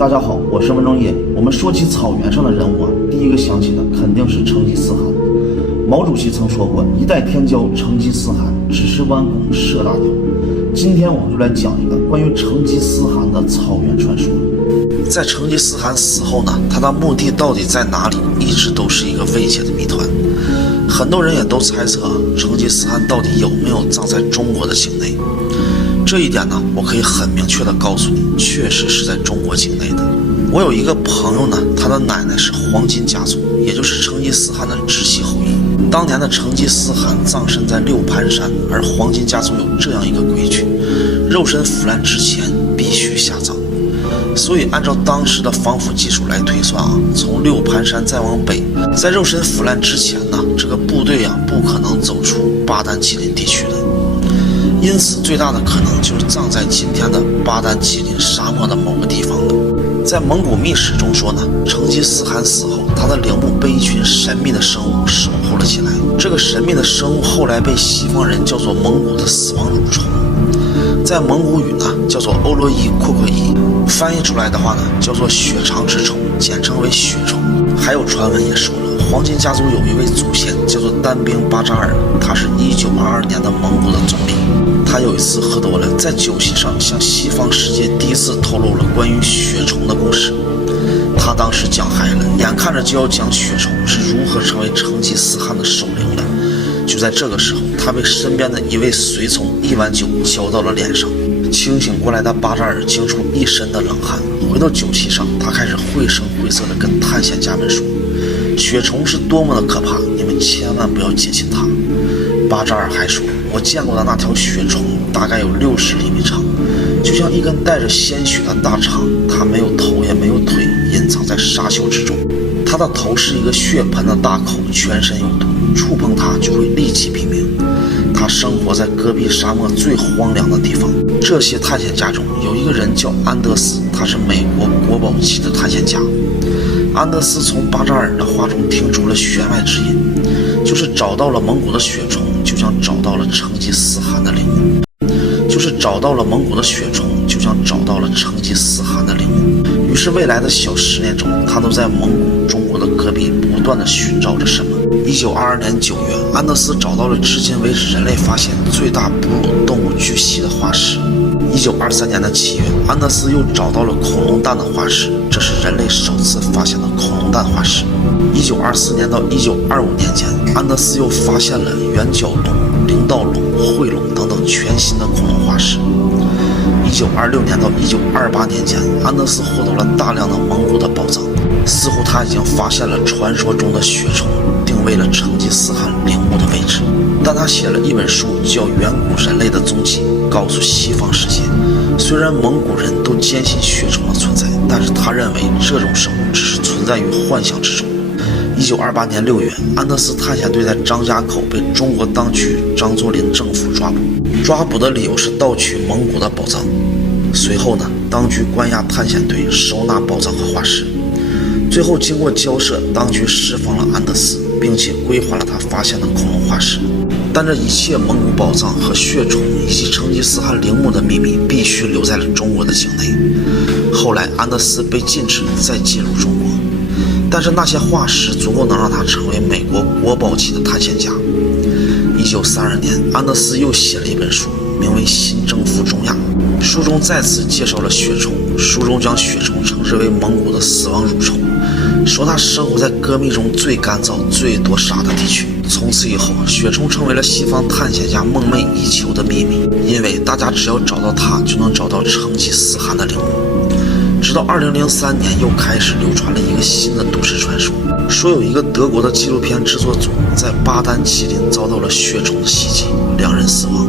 大家好，我是文中业。我们说起草原上的人物第一个想起的肯定是成吉思汗。毛主席曾说过，一代天骄成吉思汗，只是弯弓射大鸟。今天我们就来讲一个关于成吉思汗的草原传说。在成吉思汗死后呢，他的墓地到底在哪里，一直都是一个未解的谜团。很多人也都猜测成吉思汗到底有没有葬在中国的境内。这一点呢，我可以很明确的告诉你，确实是在中国境内的。我有一个朋友呢，他的奶奶是黄金家族，也就是成吉思汗的直系后裔。当年的成吉思汗葬身在六盘山，而黄金家族有这样一个规矩，肉身腐烂之前必须下葬。所以按照当时的防腐技术来推算从六盘山再往北，在肉身腐烂之前呢，这个部队不可能走出巴丹吉林地区的。因此最大的可能就是葬在今天的巴丹吉林沙漠的某个地方了。在蒙古秘史中说呢，成吉思汗死后，他的陵墓被一群神秘的生物守护了起来。这个神秘的生物后来被西方人叫做蒙古的死亡蠕虫，在蒙古语呢叫做欧罗伊阔阔伊，翻译出来的话呢叫做血肠之虫，简称为血虫。还有传闻也说了，黄金家族有一位祖先叫做单兵巴扎尔，他是1922年的蒙古的总理。他有一次喝多了，在酒席上向西方世界第一次透露了关于血虫的故事。他当时讲嗨了，眼看着就要讲血虫是如何成为成吉思汗的首领了。就在这个时候，他被身边的一位随从一碗酒浇到了脸上。清醒过来的巴扎尔惊出一身的冷汗，回到酒席上，他开始绘声绘色地跟探险家们说，血虫是多么的可怕，你们千万不要接近它。巴扎尔还说，我见过的那条血虫大概有60厘米长，就像一根带着鲜血的大肠，它没有头也没有腿，隐藏在沙丘之中。它的头是一个血盆的大口，全身有毒，触碰它就会立即毙命。它生活在戈壁沙漠最荒凉的地方。这些探险家中有一个人叫安德斯，他是美国国宝级的探险家。安德斯从巴扎尔的话中听出了弦外之音，就是找到了蒙古的血虫，就像找到了成吉思汗的陵墓。就是找到了蒙古的血虫，就像找到了成吉思汗的陵墓。于是未来的小10年中，他都在蒙古中国的戈壁不断地寻找着什么。1922年9月，安德斯找到了至今为止人类发现最大哺乳动物巨蜥的化石。1923年的7月，安德斯又找到了恐龙蛋的化石，这是人类首次发现的恐龙蛋化石。1924年到1925年间，安德斯又发现了圆角龙、灵道龙、喙龙等等全新的恐龙化石。1926年到1928年间，安德斯获得了大量的蒙古的宝藏，似乎他已经发现了传说中的血虫，定位了成吉思汗陵墓的位置。但他写了一本书叫《远古人类的踪迹》，告诉西方世界，虽然蒙古人都坚信血虫的存在，但是他认为这种生物只是存在于幻想之中。1928年6月，安德斯探险队在张家口被中国当局张作霖政府抓捕，抓捕的理由是盗取蒙古的宝藏。随后呢，当局关押探险队，收纳宝藏和化石。最后经过交涉，当局释放了安德斯，并且归还了他发现的恐龙化石。但这一切蒙古宝藏和血虫以及成吉思汗陵墓的秘密必须留在了中国的境内。后来安德斯被禁止再进入中国，但是那些化石足够能让他成为美国国宝级的探险家。1932年，安德斯又写了一本书，名为《新征服中亚》，书中再次介绍了血虫，书中将血虫称之为蒙古的死亡蠕虫，说它生活在戈壁中最干燥、最多沙的地区。从此以后，血虫成为了西方探险家梦寐以求的秘密，因为大家只要找到它，就能找到成吉思汗的陵墓。直到2003年，又开始流传了一个新的都市传说，说有一个德国的纪录片制作组在巴丹吉林遭到了血虫的袭击，2人死亡。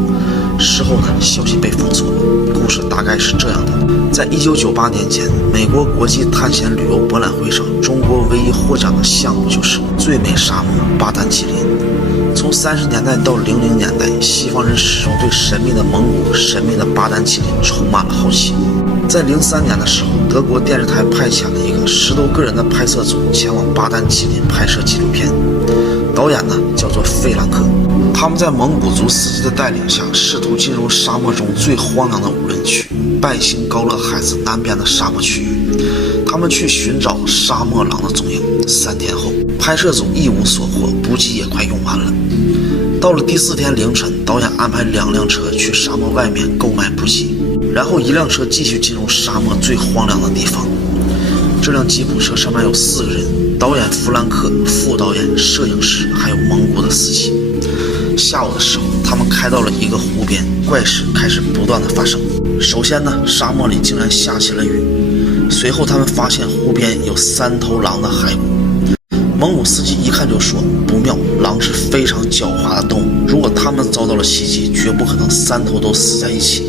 事后呢，消息被封锁了。故事大概是这样的：在1998年间，美国国际探险旅游博览会上，中国唯一获奖的项目就是最美沙漠巴丹吉林。从30年代到00年代，西方人始终对神秘的蒙古、神秘的巴丹吉林充满了好奇。在03年的时候，德国电视台派遣了一个10多个人的拍摄组前往巴丹吉林拍摄纪录片，导演呢叫做费兰克。他们在蒙古族司机的带领下，试图进入沙漠中最荒凉的无人区——拜辛高勒海子南边的沙漠区域。他们去寻找沙漠狼的踪影。3天后，拍摄组一无所获，补给也快用完了。到了第4天凌晨，导演安排2辆车去沙漠外面购买补给，然后1辆车继续进入沙漠最荒凉的地方。这辆吉普车上面有4个人：导演弗兰克、副导演、摄影师，还有蒙古的司机。下午的时候，他们开到了一个湖边，怪事开始不断的发生。首先呢，沙漠里竟然下起了雨。随后他们发现湖边有3头狼的骸骨。蒙古司机一看就说不妙，狼是非常狡猾的动物，如果他们遭到了袭击，绝不可能3头都死在一起。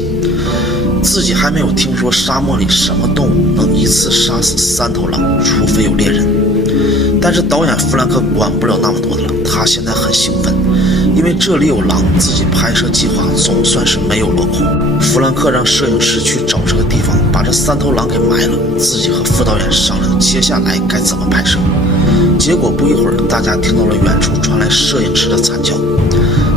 自己还没有听说沙漠里什么动物能一次杀死3头狼，除非有猎人。但是导演弗兰克管不了那么多的了，他现在很兴奋，因为这里有狼，自己拍摄计划总算是没有落空。弗兰克让摄影师去找这个地方，把这3头狼给埋了，自己和副导演商量接下来该怎么拍摄。结果不一会儿，大家听到了远处传来摄影师的惨叫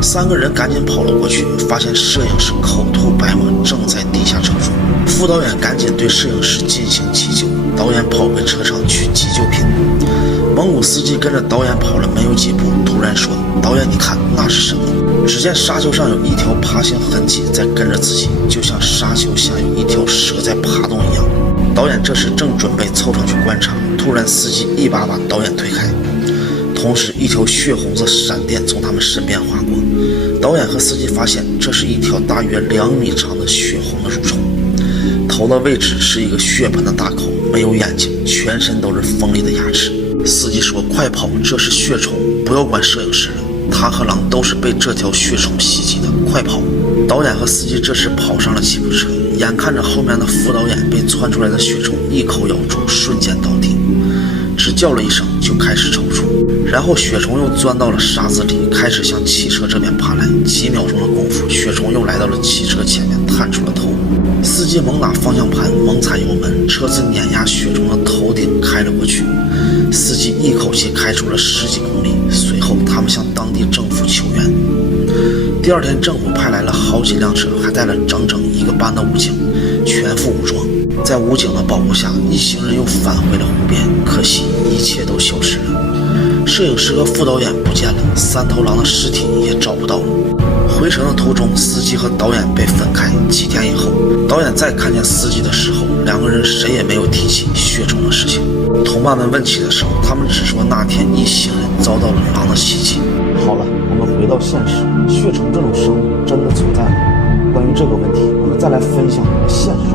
，3个人赶紧跑了过去，发现摄影师口吐白沫，正在地下抽搐。副导演赶紧对摄影师进行急救，导演跑回车上取急救品。蒙古司机跟着导演跑了没有几步，突然说：“导演，你看那是什么？”只见沙丘上有一条爬行痕迹在跟着自己，就像沙丘下有一条蛇在爬动一样。导演这时正准备凑上去观察，突然司机一把把导演推开，同时一条血红色闪电从他们身边划过。导演和司机发现这是一条大约2米长的血红的蠕虫，头的位置是一个血盆的大口，没有眼睛，全身都是锋利的牙齿。司机说：“快跑，这是血虫，不要管摄影师了，他和狼都是被这条血虫袭击的，快跑！”导演和司机这时跑上了吉普车，眼看着后面的副导演被窜出来的血虫一口咬住，瞬间倒地，只叫了一声就开始抽搐，然后血虫又钻到了沙子里，开始向汽车这边爬来。几秒钟的功夫，血虫又来到了汽车前面，探出了头。司机猛打方向盘，猛踩油门，车子碾压血虫的头顶开了过去。司机一口气开出了10几公里，随后他们向当地政府求援。第2天，政府派来了好几辆车，还带了整整1个班的武警，全副武装。在武警的保护下，一行人又返回了湖边，可惜一切都消失了。摄影师和副导演不见了，3头狼的尸体也找不到了。回程的途中，司机和导演被分开。几天以后，导演再看见司机的时候，2个人谁也没有提起血虫的事情。同伴们问起的时候，他们只说那天一行人遭到了狼的袭击。好了，我们回到现实，血虫这种生物真的存在吗？关于这个问题，我们再来分享一个现实中